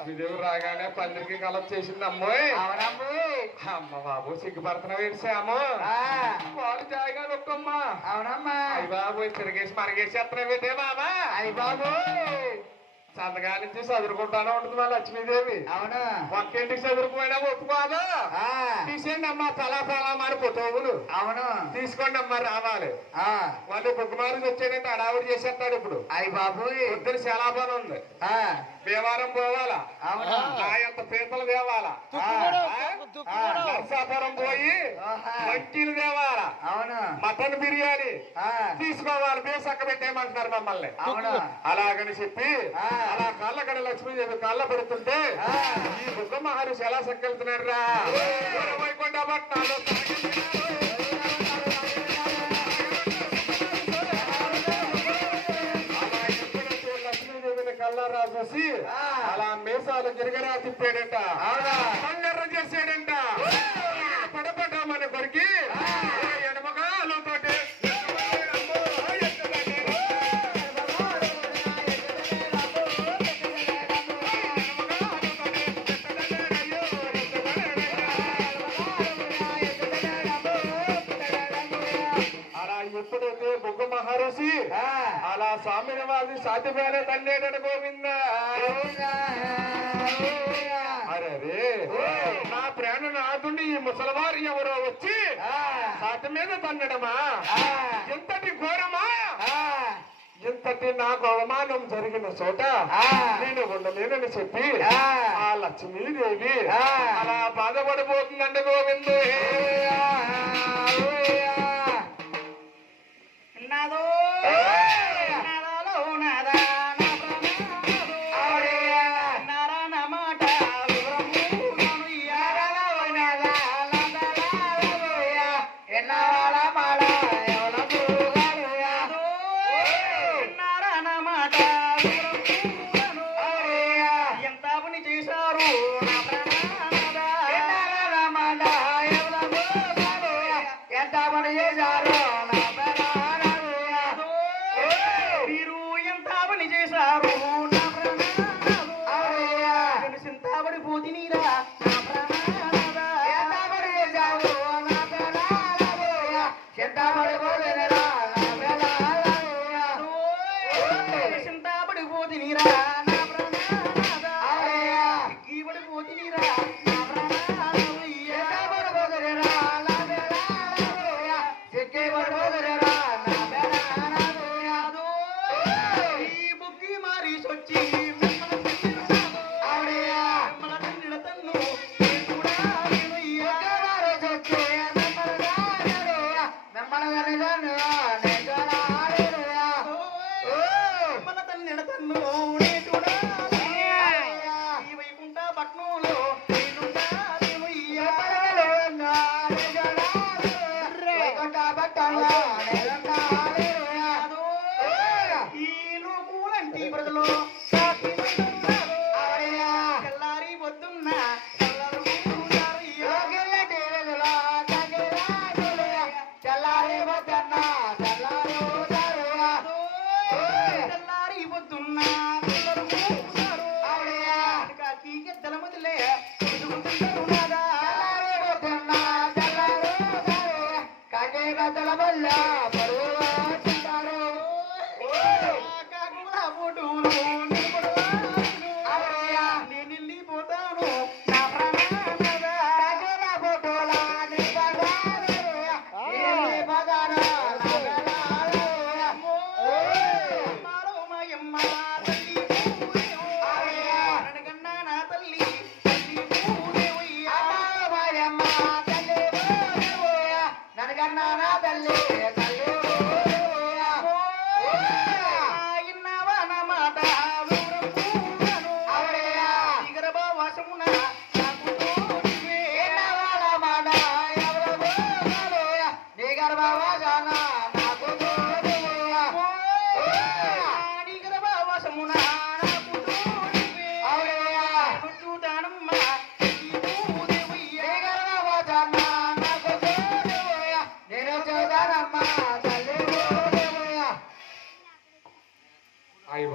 లక్ష్మీదేవి రాగానే పందిరికి కలప్ చేసింది అమ్మోయ్. అవునమ్మోయ్. అమ్మ బాబు సిగ్గుపడుతున్నావు ఏడ్చాము. పాలు తాగా నొక్కమ్మా. అవునమ్మా. అయ్య బాబు తిరిగేసి మనగేసేస్తున్నావు ఏంటే బాబా. అయ్య బాబు సంతగా నుంచి చదువుకుంటానే ఉంటుంది మా లక్ష్మీదేవి. అవును. ఒక్కింటికి చదువుకుపోయినా ఒప్పుకోదు. తీసేయండి అమ్మా తలా తలా మారి ఫోటోలు. అవును. తీసుకోండి అమ్మా రావాలి. వాళ్ళు బుగ్గమారి వచ్చాడంటే అడావిడి చేసేస్తాడు ఇప్పుడు. అయ్య బాబు పొద్దున చాలా పని ఉంది. దేవారం పోవాలా. అవును. ఎంత పీతలు తేవాలా. నర్సాపురం పోయి మంకీలు తేవాలా. అవును. మటన్ బిర్యానీ తీసుకోవాలి. బేసక్క పెట్టేయమంటున్నారు మమ్మల్ని. అవును. అలాగని చెప్పి అలా కళ్ళక్కడ లక్ష్మీదేవి కళ్ళ పెడుతుంటే ఈ బుగ్గ మహర్షి ఎలా సక్కెళ్తున్నాడు రా. వైకుంఠ పట్నాలు లక్ష్మీదేవిని కళ్ళారా చూసి అలా మీసాలు గిరిగరా తిప్పాడంట. కళ్ళెర్ర చేసాడంట. పడపడ్డామని కొరికి ఎడమగాలతోటి ఎప్పుడైతే బుగ్గ మహర్షి అలా స్వామిని వాళ్ళని సాధ్యమైన తండ్రి గోవింద. అరే నా ప్రాణనాథుని ఈ ముసలివారు ఎవరో వచ్చి సాధ్య మీద తండడమా. ఎంతటి ఘోరమా. ఇంతటి నాకు అవమానం జరిగిన చోట నేను ఉండలేనని చెప్పి ఆ లక్ష్మీదేవి అలా బాధపడిపోతుందండి గోవిందు. నాదో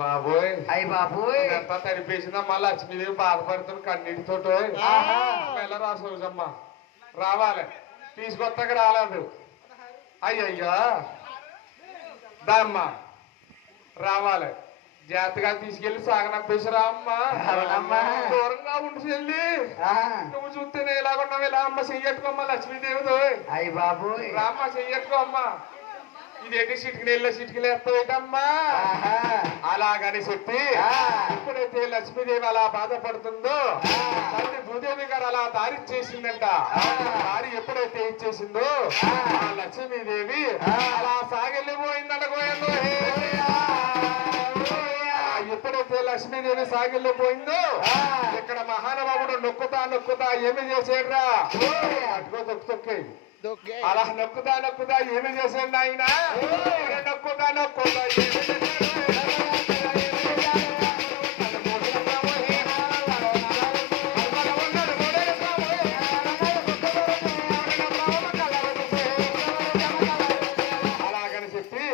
బాబోయ్ అయ్య బాబోయ్ ఎంత తడిపేసిందమ్మా లక్ష్మీదేవి బాధపడుతున్న కన్నీటితోటి ఆహా. ఎలా రాసమ్మా రావాలి తీసుకొస్తాక రాలేదు అయ్యయ్యా దామ్మా రావాలి జాగ్రత్తగా తీసుకెళ్లి సాగనంపేసిరా అమ్మా అవునమ్మా. దూరంగా ఉండి చెల్లి నువ్వు చూస్తేనే ఎలాగున్నావు ఇలా అమ్మ చెయ్యట్టుకోమ్మా లక్ష్మీదేవితో అయ్య బాబోయ్ రామ్మ చెయ్యట్టుకో అమ్మా ఇదేంటి సిటికి నీళ్ళ సిటికి లేస్తావేటమ్మా అలాగని చెప్పి ఎప్పుడైతే లక్ష్మీదేవి అలా బాధపడుతుందో తల్లి భూదేవి గారు అలా దారి ఇచ్చేసిందంట దారి ఎప్పుడైతే ఇచ్చేసిందో ఆ లక్ష్మీదేవి అలా సాగెళ్ళిపోయిందంట గోయంలో ఎప్పుడైతే లక్ష్మీదేవి సాగిల్లిపోయిందో ఇక్కడ మహానుభావుడు నొక్కుతా ఏమి చేసాడ్రా అటుకో తొక్కి అలా నొక్కుతా ఏమి చేశాడు ఆయన నొక్కుతా ఏమి అలాగని చెప్పి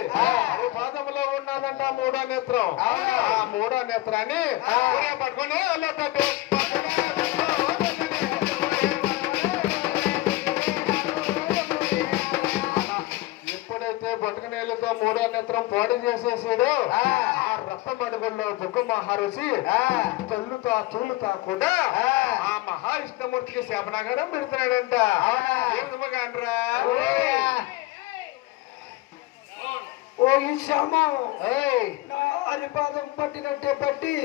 పాదములో ఉన్నదంట మూడో నేత్రం ఆ మూడో నేత్రాన్ని పట్టుకొని వెళ్ళొద్దు బొటకనేళ్ళతో మూడో నేత్రం పోటీ చేసేసాడు ఆ రక్త మడుగుల్లో బుగ్గ మహారుషి తూలుతా కూడా ఆ మహావిష్ణుమూర్తికి శబనగరం పెడుతున్నాడంట ఏమనరా ఓ ఈ శ్యామ నా హరిపాదం పట్టినట్టే పట్టి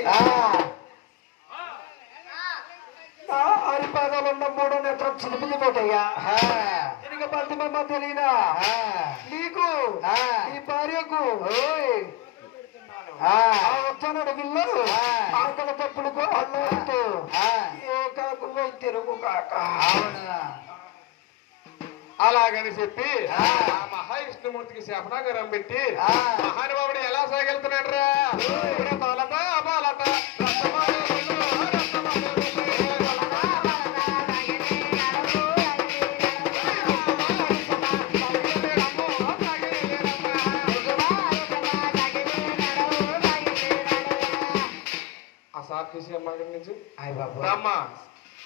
నా హరిపాదాలు ఉన్న మూడో నేత్రం చిలిపిది పోటయ్యా ఇక బంధుమమ్మ తెలియదా నీకు నీ భార్యకు వచ్చాను అడుగుల్లో ఆకల తప్పులకు అల్లుతూ ఏ కాకు తిరుగు కాక అలాగని చెప్పి ఆ మహావిష్ణుమూర్తికి శపనాగరం పెట్టి మహానుభావుడు ఎలా సాగెళ్తున్నాడు రా బాలత బాలత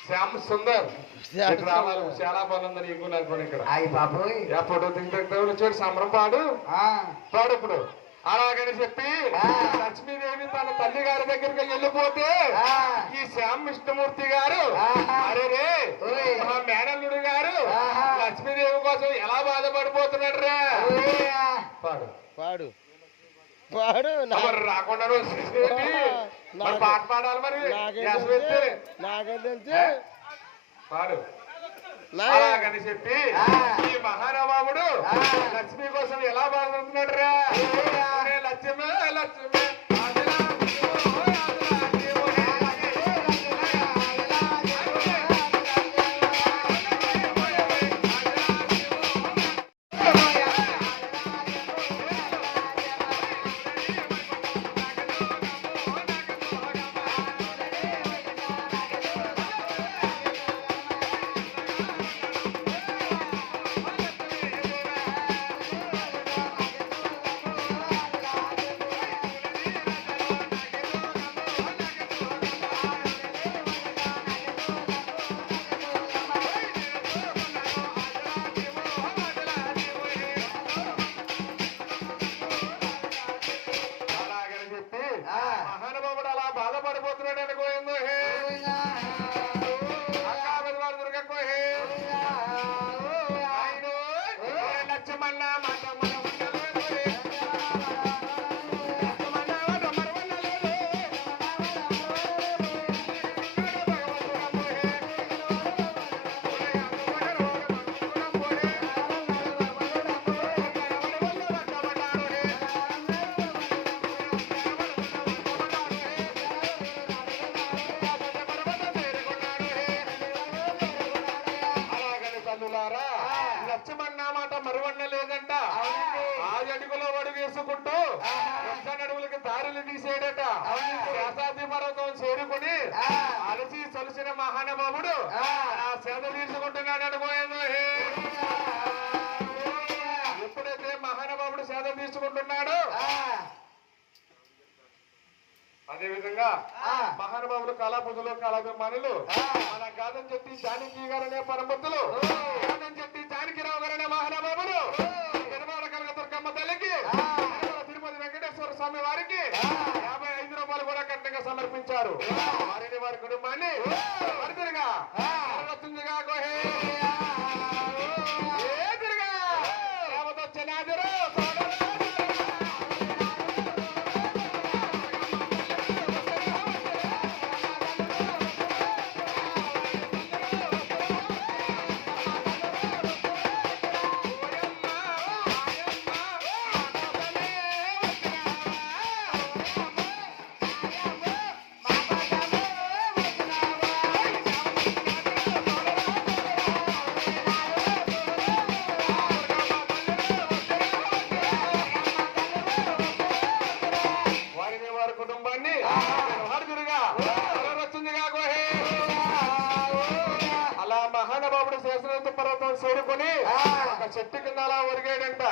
శ్యామ్ సుందర్ రావాలి చాలా బాగుంది నీకు నాకు ఇక్కడ ఫోటో తింటే సమరం పాడు పాడు ఇప్పుడు అలాగని చెప్పి లక్ష్మీదేవి తన తల్లి గారి దగ్గరికి వెళ్ళిపోతే ఈ శ్యామ్ విష్ణుమూర్తి గారు అరే మా మేనల్లుడు గారు లక్ష్మీదేవి కోసం ఎలా బాధపడిపోతున్నాడు రా పాడు పాడు పాడు రాకుండా పాట పాడాలి మరి నాకే తెలుసు పాడు అలాగని చెప్పి ఈ మహానుభావుడు లక్ష్మి కోసం ఎలా బాధపడుతున్నాడు రా లక్ష్మే లక్ష్మే మహానుభావుడు అలా బాధపడిపోతున్నాడు అనుకోయిందో లక్ష్మణ మాట లక్ష్మణమాట మరువన్న లేదంట 6 అడుగులో అడుగు వేసుకుంటూ అడుగులకి దారులు తీసేడట శాసాది పర్వతం చేరుకుని అలసి సొలిసిన మహానుభావుడు ఆ సేద తీసుకుంటున్నాడు అనుకోలేదు ఎప్పుడైతే మహానుభావుడు సేద తీసుకుంటున్నాడో అదే విధంగా మహానుభావులు కళాపతులు కళాభిమానులు మన గాదం చెట్టి జానకి గారనే పరమతులు గాదం చెట్టి జానకిరావు గారనే మహానుభావులు నిర్మాణ కనక దుర్గమ్మ తల్లికి తిరుపతి వెంకటేశ్వర స్వామి వారికి 55 రూపాయలు కూడా కట్నంగా సమర్పించారు. వారిని వారి కుటుంబాన్ని మరిదిరిగా వస్తుందిగా గోహే తిరిగా వచ్చినాదిరు కుటుంబాన్ని అలా మహానుభావుడు శేషనాథ పర్వతం చేరుకొని ఒక చెట్టు కింద అలా ఒరిగాడంట.